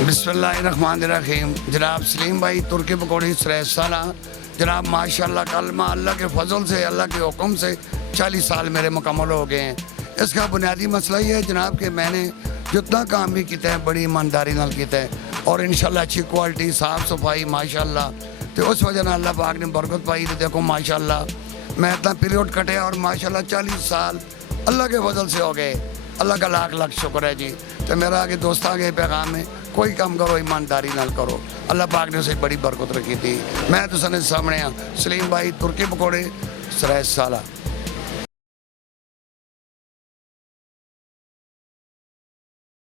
बिस्मिल्लाहिर्रहमानिर्रहीम। जनाब सलीम भाई तुर्की पकौड़ी सरायसाला जनाब माशाल्लाह कलमा अल्लाह के फजल से अल्लाह के हुक्म से 40 साल मेरे मुकम्मल हो गए हैं। इसका बुनियादी मसला ये है जनाब कि मैंने जितना काम भी किया है बड़ी ईमानदारी नाल किया है और इंशाल्लाह अच्छी क्वालिटी साफ़ सफाई माशाल्लाह तो उस वजह से अल्लाह पाक ने बरकत पाई। तो देखो माशाल्लाह मैं इतना पीरियड कटे और माशाल्लाह 40 साल अल्लाह के फजल से हो गए। अल्लाह का लाख लाख शुक्र है जी। तो मेरा आगे दोस्त आगे पैगाम है कोई काम करो ईमानदारी नाल करो, अल्लाह पाक ने उसे बड़ी बरकत रखी थी। मैं तो सामने हाँ सलीम भाई तुर्की पकौड़े सरायसाला।